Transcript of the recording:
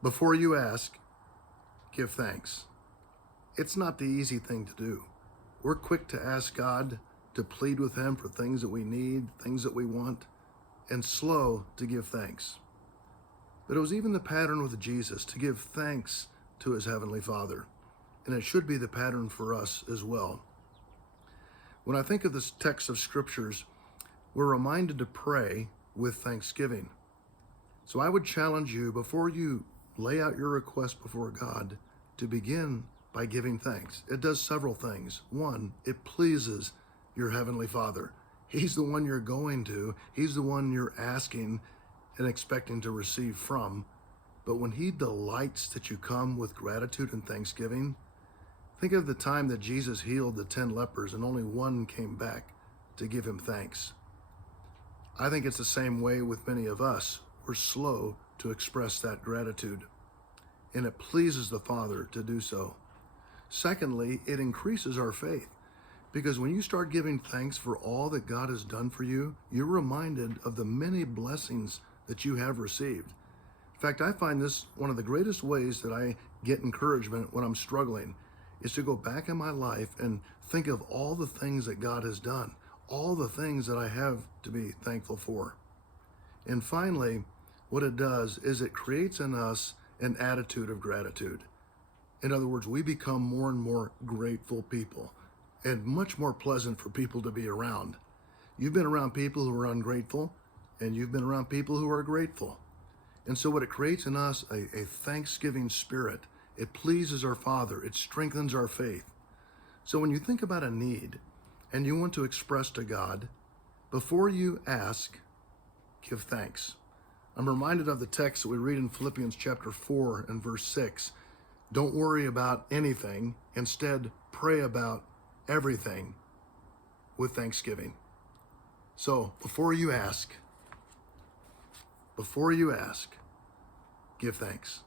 Before you ask, give thanks. It's not the easy thing to do. We're quick to ask God to plead with Him for things that we need, things that we want, and slow to give thanks. But it was even the pattern with Jesus to give thanks to His Heavenly Father. And it should be the pattern for us as well. When I think of this text of scriptures, we're reminded to pray with thanksgiving. So I would challenge you, before you lay out your request before God, to begin by giving thanks. It does several things. One, it pleases your Heavenly Father. He's the one you're going to. He's the one you're asking and expecting to receive from. But when He delights that you come with gratitude and thanksgiving, think of the time that Jesus healed the 10 lepers and only one came back to give Him thanks. I think it's the same way with many of us. We're slow to express that gratitude, and it pleases the Father to do so. Secondly, it increases our faith, because when you start giving thanks for all that God has done for you, you're reminded of the many blessings that you have received. In fact, I find this one of the greatest ways that I get encouragement when I'm struggling, is to go back in my life and think of all the things that God has done, all the things that I have to be thankful for. And finally, what it does is it creates in us an attitude of gratitude. In other words, we become more and more grateful people, and much more pleasant for people to be around. You've been around people who are ungrateful, and you've been around people who are grateful. And so what it creates in us, a thanksgiving spirit. It pleases our Father. It strengthens our faith. So when you think about a need and you want to express to God, before you ask, give thanks. I'm reminded of the text that we read in Philippians chapter 4 and verse 6. Don't worry about anything. Instead, pray about everything with thanksgiving. So before you ask, give thanks.